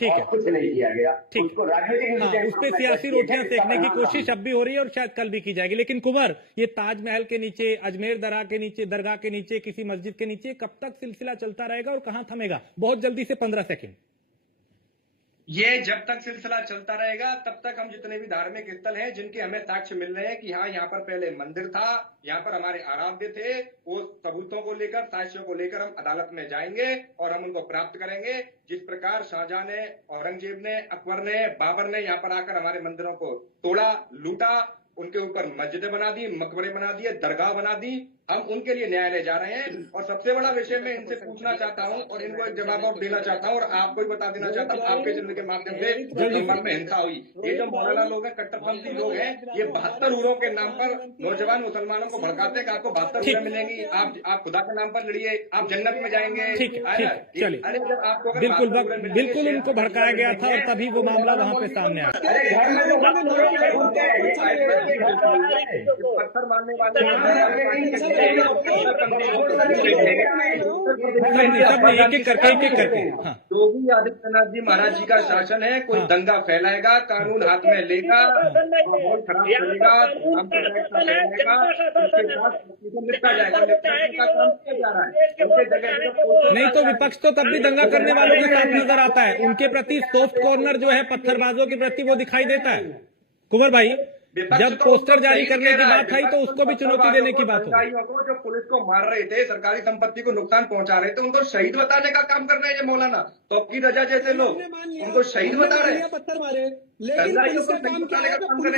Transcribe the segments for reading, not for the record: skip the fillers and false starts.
ठीक है, और कुछ नहीं किया गया। ठीक, उसको राजनीतिक हाँ, उस पे सियासी रोटियां सेकने की कोशिश अब भी हो रही है और शायद कल भी की जाएगी। लेकिन कुंवर, ये ताजमहल के नीचे, अजमेर दरगाह के नीचे, किसी मस्जिद के नीचे कब तक सिलसिला चलता रहेगा और कहां थमेगा? बहुत जल्दी से 15 सेकंड। ये जब तक सिलसिला चलता रहेगा तब तक हम जितने भी धार्मिक स्थल हैं जिनके हमें साक्ष्य मिल रहे हैं कि हाँ यहाँ पर पहले मंदिर था, यहाँ पर हमारे आराध्य थे, वो सबूतों को लेकर, साक्ष्यों को लेकर हम अदालत में जाएंगे और हम उनको प्राप्त करेंगे। जिस प्रकार शाहजहां ने, औरंगजेब ने, अकबर ने, बाबर ने यहाँ पर आकर हमारे मंदिरों को तोड़ा, लूटा, उनके ऊपर मस्जिदें बना दी, मकबरे बना दिए, दरगाह बना दी, हम उनके लिए न्यायालय जा रहे हैं। और सबसे बड़ा विषय मैं इनसे पूछना चाहता हूं और इनको एक जवाब और देना चाहता हूं और आपको भी बता देना चाहता हूं, आपके चैनल के माध्यम से मुसलमान में हिंसा हुई। ये जो मौलाना लोग हैं, कट्टरपंथी लोग हैं, ये 72 हूरों के नाम पर नौजवान मुसलमानों को भड़काते हैं कि आपको 72 हूरें मिलेंगी, आप खुदा के नाम पर लड़िए, आप जन्नत में जाएंगे। ठीक है, चलिए, अरे जब आपको बिल्कुल उनको भड़काया गया था और तभी वो मामला वहां पे सामने आया। पत्थर मारने वाले एक एक करके हाँ। योगी आदित्यनाथ जी महाराज जी का शासन है, कोई दंगा फैलाएगा, कानून हाथ में लेगा, माहौल खराब करेगा, निपटा जाएगा, का काम किया जा रहा है। नहीं तो विपक्ष तो तब भी दंगा करने वालों के साथ नजर आता है, उनके प्रति सॉफ्ट कॉर्नर जो है पत्थरबाजों के प्रति वो दिखाई देता है। कुंवर भाई, जब पोस्टर जारी करने की बात आई तो उसको भी चुनौती देने की बात हो। जो पुलिस को मार रहे थे, सरकारी संपत्ति को नुकसान पहुंचा रहे थे, उनको शहीद बताने का काम कर रहे हैं ये मौलाना तौकीर रजा जैसे लोग, उनको शहीद बता रहे हैं। पत्थर मारे, लेकिन पुलिस का काम क्या है?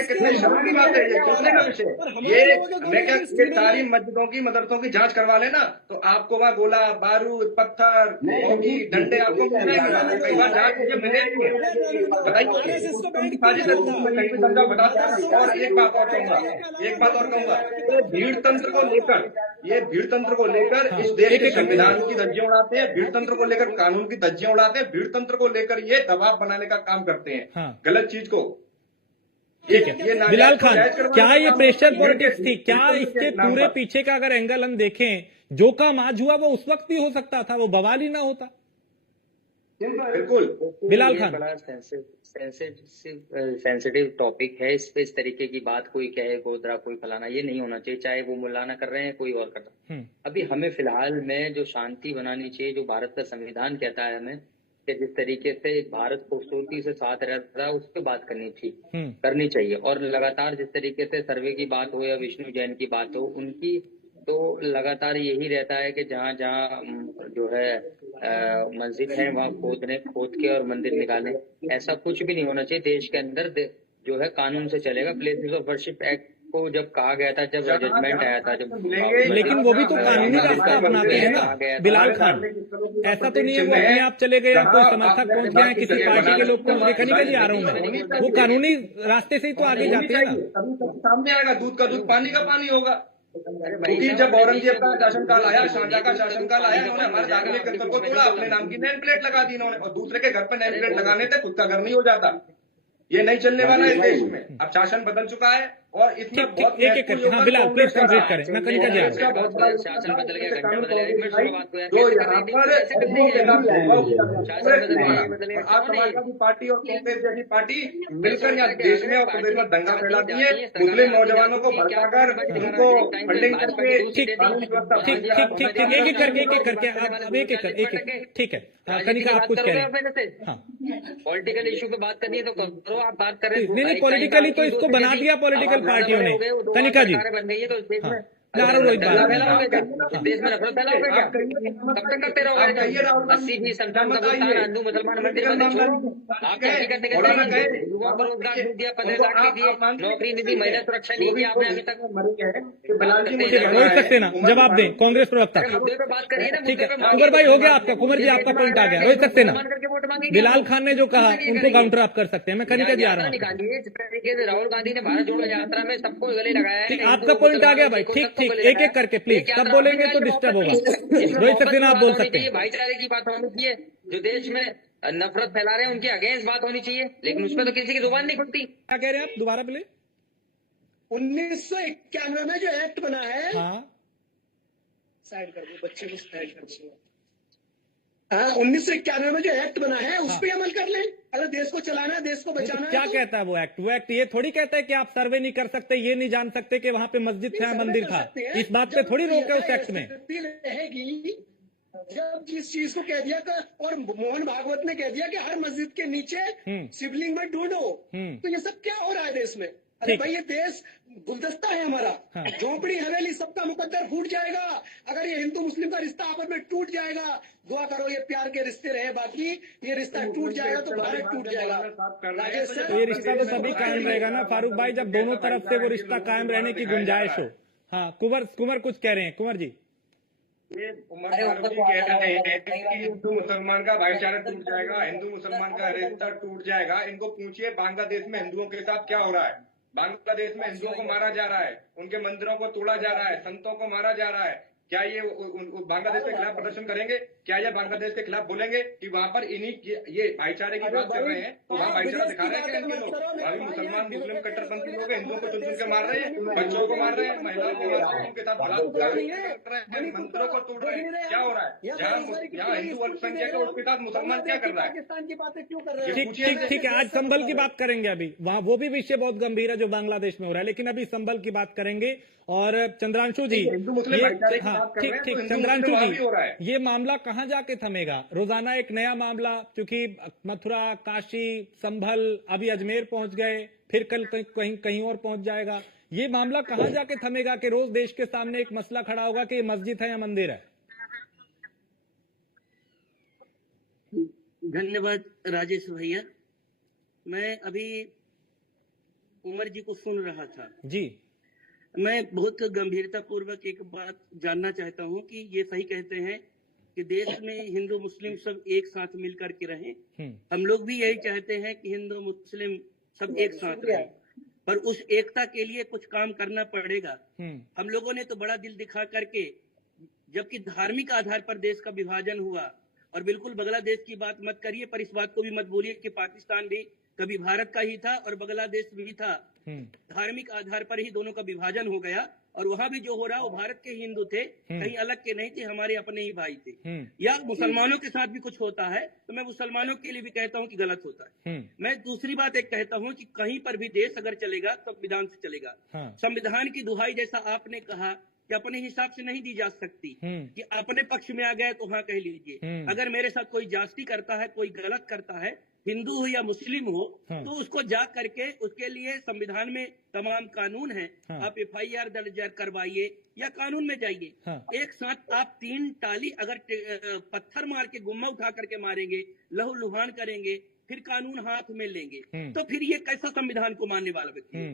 कितने शर्म की बात है ये, सोचने का विषय। ये मैं क्या, ये सारी मस्जिदों की, मदरसों की जांच करवा लेना तो आपको वहाँ गोला बारूद, पत्थर, होगी, डंडे आपको मिलेंगे। कई बार जांच मुझे मिलेगी, बताइए दंगा बता। और एक बात और कहूंगा, भीड़ तंत्र को लेकर इस देश के संविधान की धज्जियां उड़ाते हैं, भीड़ तंत्र को लेकर कानून की धज्जियां उड़ाते हैं, भीड़ तंत्र को लेकर ये दबाव बनाने का काम करते हैं। हाँ। गलत चीज को। ठीक है, बिलाल खान, क्या ये प्रेशर पॉलिटिक्स थी? क्या इसके पूरे पीछे का अगर एंगल हम देखें, जो काम आज हुआ वो उस वक्त भी हो सकता था, वो बवाल ही ना होता? बिल्कुल। बिलाल खान, बड़ा सेंसिटिव टॉपिक है, इस पे इस तरीके की बात कोई कहे गोदरा कोई फलाना, ये नहीं होना चाहिए, चाहे वो मुलाना कर रहे हैं कोई और कर रहा है। अभी हमें फिलहाल में जो शांति बनानी चाहिए, जो भारत का संविधान कहता है हमें कि जिस तरीके से भारत खूबसूरती से साथ रहता है, उस पर बात करनी चाहिए। और लगातार जिस तरीके से सर्वे की बात हो या विष्णु जैन की बात हो, उनकी तो लगातार यही रहता है कि जहाँ जहाँ जो है मस्जिद है वहाँ खोद के और मंदिर निकालें। ऐसा कुछ भी नहीं होना चाहिए देश के अंदर। जो है कानून से चलेगा। प्लेसेस ऑफ वर्शिप एक्ट को जब कहा गया था, जब जजमेंट आया था, जब लेकिन वो भी तो कानूनी रास्ता अपनाते हैं ना बिलाल खान। ऐसा तो नहीं है वो अपने आप चले गए, कोई समर्थक पहुंच गए, किसी पार्टी के लोग पहुंच गए, कहीं के लिए आ रहा हूँ मैं, वो कानूनी रास्ते से ही तो आगे जाते हैं ना। सामने आएगा, दूध का दूध पानी का पानी होगा। क्योंकि जब औरंगजेब का शासनकाल आया, शाहजहां का शासनकाल आया, इन्होंने हमारे धार्मिक स्थल को तोड़ा, अपने नाम की नेम प्लेट लगा दी इन्होंने, और दूसरे के घर पर नेम प्लेट लगाने से खुद का घर नहीं हो जाता। ये नहीं चलने वाला है देश में। अब शासन बदल चुका है और इसमें बहुत एक हाँ बिलाल प्लीज कंप्लीट करें, मैं कहीं का जा शासन बदल गया, घंटा बदल गया, एक मिनट शुरू बात को यार आप समाजवादी पार्टी और कांग्रेस जैसी पार्टी मिलकर यहाँ देश में और प्रदेश में दंगा फैला दिए, मुस्लिम नौजवानों को भड़काकर उनको फंडिंग करके ठीक, ठीक है। कनिका आप कुछ कह रहे हैं? पॉलिटिकल इशू पे बात करनी है तो करो, आप बात कर रहे हैं। नहीं, पॉलिटिकली तो इसको बना दिया पॉलिटिकल पार्टियों ने। कनिका जी बन गई है तो देश में देश में नफरत फैलाओगे क्या? कब तक करते रहोगे? 80% हिंदू मुसलमान मंदिर बंद छोड़ो। आप हकीकत युवाओं को रोजगार नहीं दिया, 15 लाख नहीं दिए, नौकरी नहीं दी, महिला सुरक्षा नहीं दी आपने अभी तक। रोहित सक्सेना जवाब दें, कांग्रेस प्रवक्ता। मुद्दे पे बात करिए ना। ठीक है, कुंवर भाई हो गया आपका, कुंवर जी आपका पॉइंट आ गया। रोहित सक्सेना, बिलाल खान ने जो कहा उनको काउंटर आप कर सकते हैं, मैं कनिका जी आ रहा हूँ। निकालिए जिस तरीके से राहुल गांधी ने भारत जोड़ो यात्रा में सबको गले लगाया है। आपका पॉइंट आ गया भाई, ठीक, एक एक करके प्लीज, सब बोलेंगे तो डिस्टर्ब होगा। रोहित सक्सेना आप बोल सकते हैं। भाईचारे की बात होनी चाहिए, जो देश में नफरत फैला रहे हैं उनके अगेंस्ट बात होनी चाहिए, लेकिन उसमें तो किसी की जुबान नहीं खुलती। क्या कह रहे हैं आप, दोबारा बोले? 1991 में जो एक्ट बना है, हाँ साइड कर दो, बच्चे को साइड कर दो। 1991 में जो एक्ट बना है उस पर अमल कर लें। अगर देश को चलाना है, देश को बचाना है, क्या तो कहता है वो एक्ट ये थोड़ी कहता है कि आप सर्वे नहीं कर सकते, ये नहीं जान सकते कि वहां पे मस्जिद था, मंदिर था। इस बात पे थोड़ी रोक है उस एक्ट में। रहेगी जब जिस चीज को कह दिया और मोहन भागवत ने कह दिया कि हर मस्जिद के नीचे शिवलिंग में ढूंढो, तो ये सब क्या हो रहा है देश में? अरे भाई, ये देश गुलदस्ता है हमारा। हाँ। झोपड़ी हवेली सबका मुकद्दर फूट जाएगा अगर ये हिंदू मुस्लिम का रिश्ता आपस में टूट जाएगा। दुआ करो ये प्यार के रिश्ते रहे, बाकी ये रिश्ता टूट जाएगा तो भारत टूट जाएगा। राजेश सर, तो ये रिश्ता तो तभी कायम रहेगा ना फारूक भाई, जब दोनों तरफ से वो रिश्ता कायम रहने की गुंजाइश हो। हाँ, कुंवर कुछ कह रहे हैं, कुंवर जी। उमर फारूक जी कह रहे हैं कि हिंदू मुसलमान का भाईचारा टूट जाएगा, हिंदू मुसलमान का रिश्ता टूट जाएगा। इनको पूछिए बांग्लादेश में हिंदुओं के साथ क्या हो रहा है। बांग्लादेश में हिंदुओं को मारा जा रहा है, उनके मंदिरों को तोड़ा जा रहा है, संतों को मारा जा रहा है। क्या ये बांग्लादेश के खिलाफ प्रदर्शन करेंगे? क्या ये बांग्लादेश के खिलाफ बोलेंगे कि वहां पर इन्हीं ये भाईचारे की बात कर रहे हैं, तो वहाँ भाईचारा दिखा रहे हैं क्या इनके लोग? अभी मुसलमान मुस्लिम कट्टरपंथी लोग हिंदुओं को चुन चुन के मार रहे हैं, बच्चों को मार रहे हैं, महिलाओं को मार रहे हैं, उनके साथ बलात्कार कर रहे हैं, मंदिरों को तोड़ रहे हैं। क्या हो रहा है? जहाँ हिंदू अल्पसंख्यक है उसके साथ मुसलमान क्या कर रहा है? पाकिस्तान की बातें क्यों कर रहे हैं? ठीक है, आज संभल की बात करेंगे। अभी वहाँ वो भी विषय बहुत गंभीर है जो बांग्लादेश में हो रहा है, लेकिन अभी संभल की बात करेंगे। और चंद्रांशु जी, हाँ ठीक, चंद्रांशु जी, ये मामला कहाँ जाके थमेगा? रोजाना एक नया मामला, क्योंकि मथुरा, काशी, संभल, अभी अजमेर पहुंच गए, फिर कल कहीं और पहुंच जाएगा। ये मामला कहाँ जाके थमेगा कि रोज देश के सामने एक मसला खड़ा होगा कि ये मस्जिद है या मंदिर है? धन्यवाद राजेश भैया। मैं अभी उमर जी को सुन रहा था जी। मैं बहुत गंभीरता पूर्वक एक बात जानना चाहता हूं कि ये सही कहते हैं कि देश में हिंदू मुस्लिम सब एक साथ मिलकर के रहें। हम लोग भी यही चाहते हैं कि हिंदू मुस्लिम सब एक साथ रहें, पर उस एकता के लिए कुछ काम करना पड़ेगा। हम लोगों ने तो बड़ा दिल दिखा करके, जबकि धार्मिक आधार पर देश का विभाजन हुआ, और बिल्कुल बांग्लादेश की बात मत करिए, पर इस बात को भी मत बोलिए कि पाकिस्तान भी कभी भारत का ही था और बांग्लादेश भी था। धार्मिक आधार पर ही दोनों का विभाजन हो गया, और वहां भी जो हो रहा वो भारत के हिंदू थे, कहीं अलग के नहीं थे, हमारे अपने ही भाई थे। या मुसलमानों के साथ भी कुछ होता है तो मैं मुसलमानों के लिए भी कहता हूँ कि गलत होता है। मैं दूसरी बात एक कहता हूँ कि कहीं पर भी देश अगर चलेगा तो संविधान से चलेगा। संविधान की दुहाई, जैसा आपने कहा कि अपने हिसाब से नहीं दी जा सकती, कि अपने पक्ष में आ गए तो हाँ कह लीजिए। अगर मेरे साथ कोई ज्यादती करता है, कोई गलत करता है, हिंदू हो या मुस्लिम हो, तो उसको जा करके उसके लिए संविधान में तमाम कानून है। आप FIR दर्ज करवाइए या कानून में जाइए। एक साथ आप 3 टाली अगर पत्थर मार के गुम्मा उठा करके मारेंगे, लहू लुहान करेंगे, फिर कानून हाथ में लेंगे, तो फिर ये कैसा संविधान को मानने वाला व्यक्ति है?